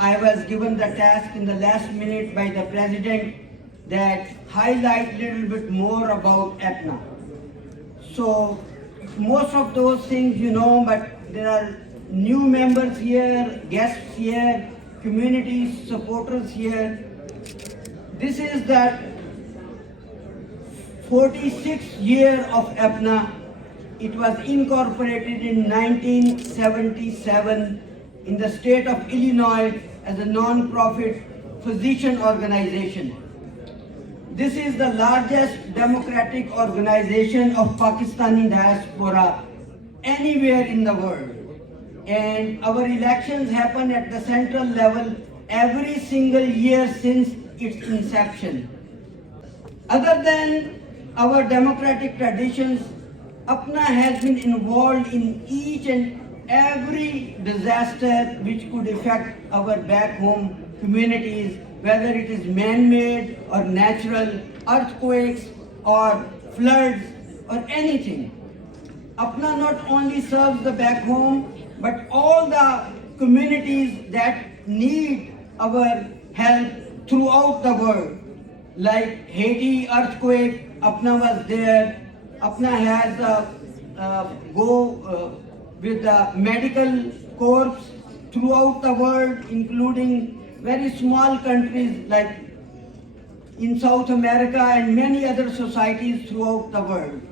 I was given the task in the last minute by the president that highlight little bit more about APPNA. So most of those things you know, but there are new members here, guests here, community supporters here. This is the 46th year of APPNA. It was incorporated in 1977 in the state of Illinois as a non-profit physician organization. This is the largest democratic organization of Pakistani diaspora anywhere in the world. And our elections happen at the central level every single year since its inception. Other than our democratic traditions, APPNA has been involved in each and every disaster which could affect our back home communities, whether it is man-made or natural, earthquakes or floods or anything. APPNA not only serves the back home, but all the communities that need our help throughout the world. Like Haiti earthquake, APPNA was there. APPNA has with the medical corps throughout the world, including very small countries like in South America and many other societies throughout the world.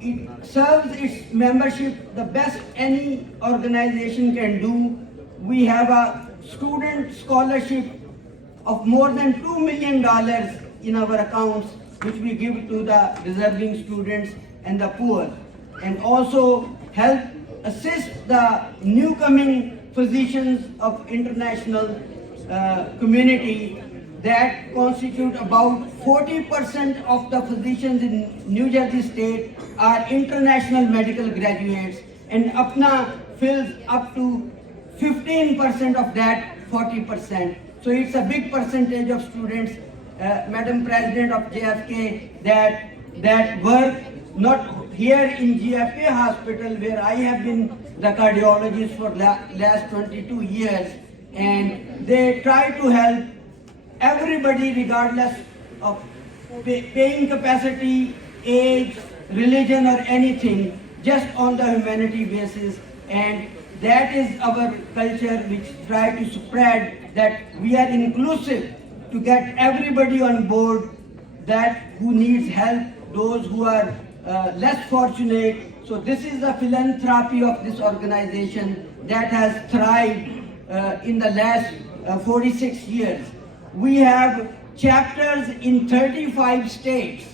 It serves its membership the best any organization can do. We have a student scholarship of more than $2 million in our accounts, which we give to the deserving students and the poor, and also help assist the new coming physicians of international community that constitute about 40% of the physicians in New Jersey state are international medical graduates, and APPNA fills up to 15% of that 40%. So it's a big percentage of students, Madam President of JFK, that work not here in JFK Hospital, where I have been the cardiologist for last 22 years, and they try to help everybody regardless of paying capacity, age, religion or anything, just on the humanity basis. And that is our culture, which try to spread that we are inclusive to get everybody on board, that who needs help, those who are less fortunate. So this is the philanthropy of this organization that has thrived in the last 46 years. We have chapters in 35 states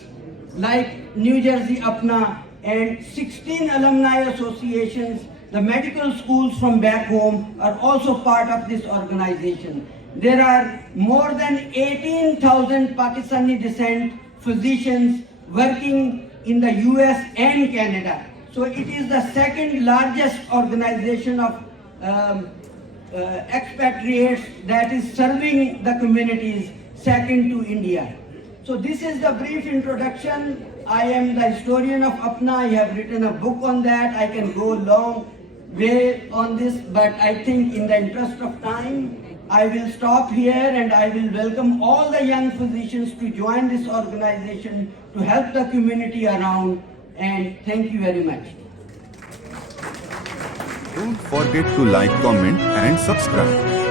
like New Jersey APPNA and 16 alumni associations. The medical schools from back home are also part of this organization. There are more than 18,000 Pakistani descent physicians working in the US and Canada. So it is the second largest organization of expatriates that is serving the communities, second to India. So this is the brief introduction. I am the historian of APPNA. I have written a book on that. I can go long way on this, but I think in the interest of time, I will stop here, and I will welcome all the young physicians to join this organization to help the community around, and thank you very much. Don't forget to like, comment and subscribe.